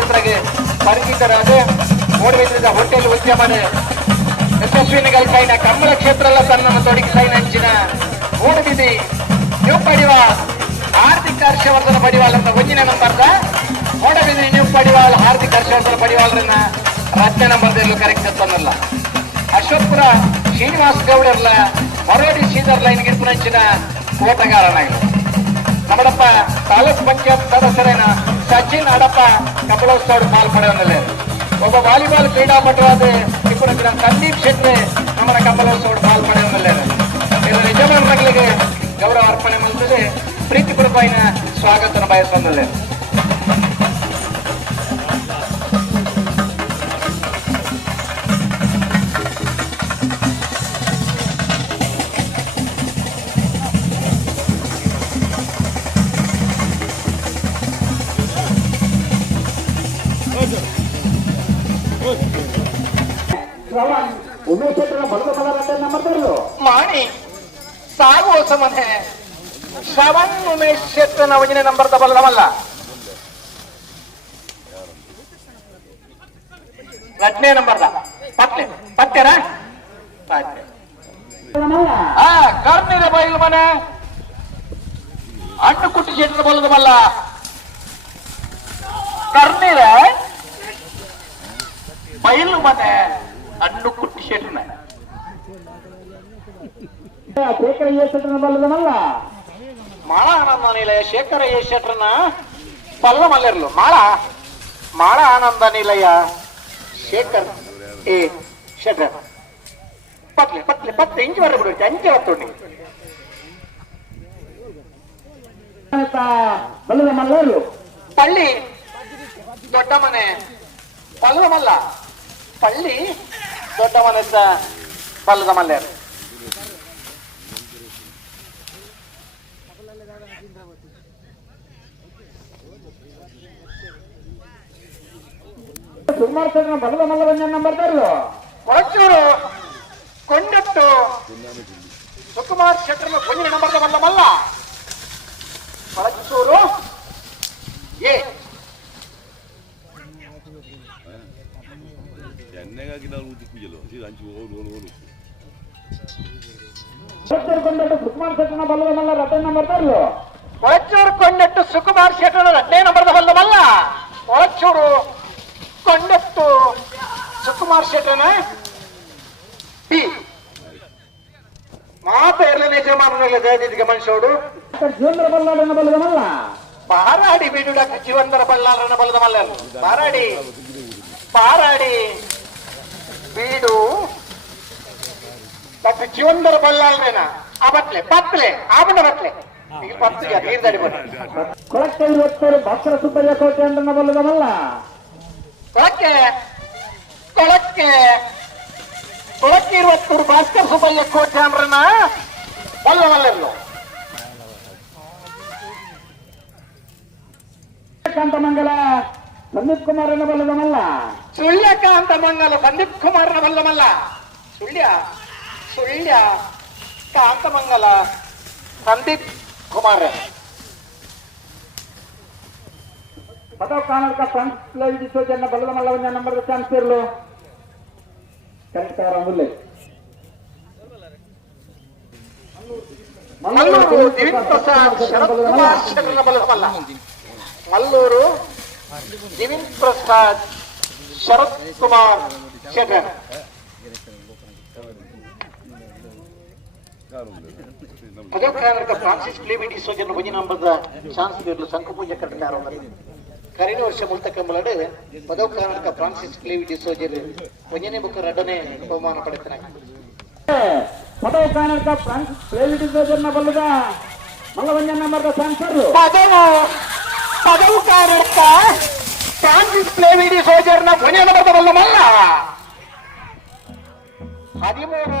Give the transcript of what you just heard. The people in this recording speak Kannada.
ಕ್ಷೇತ್ರಕ್ಕೆ ಪರಿಚಿತರಾದ ಮೂಡಬಿದ್ರದ ಹೋಟೆಲ್ ಉದ್ಯಮದ ಯಶಸ್ವಿನಿಗಳ ಕೈನ ಕಮ್ಮಲ ಕ್ಷೇತ್ರ ತನ್ನನ್ನು ತೊಡಗಿ ಹೆಂಚಿನ ಮೂಡಬಿದಿ ನ್ಯೂ ಪಡಿವಾಲ್ ಆರ್ಥಿಕ ಹರ್ಷವರ್ಧನ ಪಡಿವಾಲ್ ಅಂತ ಒಂದಿನ ನಂಬರ್ದ ಮೂಡಬಿದಿ ನ್ಯೂ ಪಡಿವಾಲ್ ಹಾರ್ದಿಕ್ ಹರ್ಷವರ್ಧನ ಪಡಿವಾಲ್ರನ್ನ ರತ್ನ ನಂಬರ್ದಲ್ಲೂ ಕರೆಕ್ಟ್ ತಂದಲ್ಲ ಅಶೋಕ್ಪುರ ಶ್ರೀನಿವಾಸ್ ಗೌಡರ್ಲ ಮರೋಡಿ ಸೀದರ್ ಲೈನ್ ಗಿರ್ಪುನಂಚಿನ ಓಟಗಾರನಾಗಿಲ್ಲ ನಮ್ಮಡಪ್ಪ ತಾಲೂಕ್ ಪಂಚಾಯತ್ ಸಚಿನ್ ಅಡಪ್ಪ ಕಪಲೋತ್ಸವ ಪಾಲ್ಪಡೆಯೊಂದಲ್ಲೇ ಒಬ್ಬ ವಾಲಿಬಾಲ್ ಕ್ರೀಡಾಪಟುವಾದ ಇಪ್ಪುನಂಚಿನ ಸಂದೀಪ್ ಶೆಟ್ಟಿ ನಮ್ಮ ಕಪಲೋತ್ಸವ ಪಾಲ್ಪಡೆಯೊಂದಲ್ಲೇ ಇದರ ನಿಜವಾದ ಮಕ್ಕಳಿಗೆ ಗೌರವ ಅರ್ಪಣೆ ಮಾಡುತ್ತದೆ ಪ್ರೀತಿ ಪುರಪಾಯಿನ ಸ್ವಾಗತನ ಬಲ ರಟ್ಟೆ ನಂಬರ್ ತರಲು ಮಾಣಿ ಸಾಗು ಹೊಸ ಮನೆ ಶ್ರವಣ್ ಉಮೇಶ್ ಕ್ಷೇತ್ರನ ವಜನೆ ನಂಬರ್ ಬಲ್ಲವಲ್ಲ ರಟ್ನೆ ನಂಬರ್ದ ಪತ್ತೆ ಪತ್ತೆನಾ ಪತ್ತೆ ಆ, ಕರ್ನಿರ ಬೈಲ್ ಮನೆ. ಅಣ್ಣ ಕುಟ್ಟಿ ಕ್ಷೇತ್ರ ಬಲ್ಲದವಲ್ಲ ಕರ್ನಿರ ಬೈಲು ಮನೆ. అడ్లు కుట్టి షర్ట్ ఉన్నాయి శేఖర ఏ షట్రన బల్లదు మళ్ళా మాళ ఆనందనీలయ శేఖర ఏ షట్రన పల్ల మల్లెర్లు మాళ మాళ ఆనందనీలయ శేఖర్ ఏ షట్రన్ பத்துல பத்துல பத்து இஞ்சு வர கூட அஞ்சு வத்தோடு பல்லத மல்லூர் பள்ளி தொட்டமனே ದೊಡ್ಡ ಮನೆ ಪಲ್ಲದ ಮಲ್ಲೇರು ಸುಮಾರು ಶೆಟ್ಟರ ಬಲದ ಮಲ್ಲ ಬರ್ತಾರಲ್ಲ? ಕೊಳಚೂರು ಕೊಂಡಟ್ಟು ಸುಕುಮಾರ್ ಶೆಟ್ಟರ್ನ ಕೊಂಜಿನ ನಂಬರ್ದ ಮಲ್ಲ ಮಲ್ಲ. ಕೊಳಚೂರು ಎಣ್ಣೆಗಾಗಿ ನಾವು ಊದಿ ಕುಯ್ಯಲು ಇದು ಹಂಚಿ ಓಡು ಓಡು ಓಡು ಕೊಂಡಟ್ಟು ಸುಕುಮಾರ್ ಶೆಟ್ಟರ ಬಲದ ಮಲ್ಲ ರಟ್ಟೆ ನಂಬರ್ ತರಲು ಕೊಳಚೂರು ಕೊಂಡಟ್ಟು ಸುಕುಮಾರ್ ಶೆಟ್ಟನ ಎರಡನೇ ನಂಬರ್ದ ಮಲ್ಲ ಮಲ್ಲ? ಕೊಳಚೂರು ಕೊಂಡಟ್ಟು ಸುಕುಮಾರ್ ಶೆಟ್ಟರ್ನ ಬಿ ಮಾತ ಎರಡನೇ ಜಮಾನಲ್ಲಿ ಜಯದಿದ್ಗೆ ಮನುಷ್ಯೋಡು ಜೀವಂದ್ರ ಬಲ್ಲಾಡನ ಬಲದ ಮಲ್ಲ? ಪಾರಾಡಿ ಬಿಡುಡಕ ಬಳ್ಳಾರನ ಬಲದ ಮಲ್ಲರು ಪಾರಾಡಿ ಪಾರಾಡಿ ಜೀವಂತರ ಬಳ್ಳಾಲ್ರೇನ ಆ ಬತ್ಲೆ ಪತ್ಲೆ ಆಮನ ಬನ್ನಿ. ಕೊಳಕ್ಕೆ ಇವತ್ತರು ಭಕ್ತರ ಸುಬ್ಬಯ್ಯ ಕೋಟೆ ಅಂತ ಬಲದ ಕೊಳಕ್ಕೆ ಕೊಳಕ್ಕೆ ಕೊಳಕ್ಕೆ ಇರುವತ್ತೂರು ಭಾಸ್ಕರ್ ಸುಬ್ಬಯ್ಯ ಕೋಟ್ಯಾಂಬ್ರನ ಬಲ್ಲ ಮಲ್ಲರು ಕಾಂತಮಂಗಲ ಸಂದೀಪ್ ಕುಮಾರನ ಬಲ್ಲದಮಲ್ಲ ಮಲ್ಲ ಸುಳ್ಯಕಾಂತ ಮಂಗಲ ಸಂದೀಪ್ ಕುಮಾರನ ಬಲ್ಲಮಲ್ಲ ಸುಳ್ಯ ಸುಳ್ಯ ಕಾಂತಮಂಗಲ ಸಂದೀಪ್ ಕುಮಾರ್. ಪದವ ಕಾನಲ್ಕ ಫ್ರಂಟ್ ಲೈವ್ ಜನ ಬಲದ ಮಲ್ಲವನ್ನ ನಂಬರ್ ಚಾನ್ಸ್ ಇರಲು ಕರೆಕ್ಟ್ ಮುಲ್ಲೆ. ಮಲ್ಲೂರು ದಿವಿನ್ ಪ್ರಸಾದ್ ಶರತ್ ಕುಮಾರ್ ಬಲ್ಲಮಲ್ಲ ಮಲ್ಲೂರು ದಿವಿನ್ ಪ್ರಸಾದ್ ಶರತ್ ಕುಮಾರ್ ಶೆಟ್ಟರ್ ಪದವ್ ಕಾನಲ್ಕ ಫ್ರಾನ್ಸಿಸ್ ಕ್ಲೇವಿಟಿ ಸೋಜನ ಭಜನ ನಂಬರ್ದ ಚಾನ್ಸ್ ಇರಲು ಶಂಕು ಪೂಜೆ ಕಟ್ಟಿದ್ದಾರೆ ಕರೆನ ವರ್ಷ ಮುಲ್ತಕಂಬಲಡು ಪದವ ಕಾರಣಕ ಫ್ರಾನ್ಸಿಸ್ ಕ್ಲೇವಿಟಿ ಸೋಜರ್ ಒಂಜನೆ ಬುಕ್ಕ ರಡನೆ ಬಹುಮಾನ ಪಡೆತನ ಪದವ ಕಾರಣಕ ಫ್ರಾನ್ಸಿಸ್ ಕ್ಲೇವಿಟಿ ಸೋಜರ್ನ ಬಲ್ಲದ ಮಲ್ಲ ಮಲ್ಲವಂಜನ ನಂಬರ್ ಚಾನ್ಸ್ ಪದವ ಪದವು ಪದವು ಕಾರಣಕ್ಕ ಫ್ರಾನ್ಸಿಸ್ ಪ್ಲೇವಿಡಿ ಸೋಜರ್ನ ಮನೆ ನಂಬರ್ದ ಬಲ್ಲಮಲ್ಲ ಹದಿಮೂರು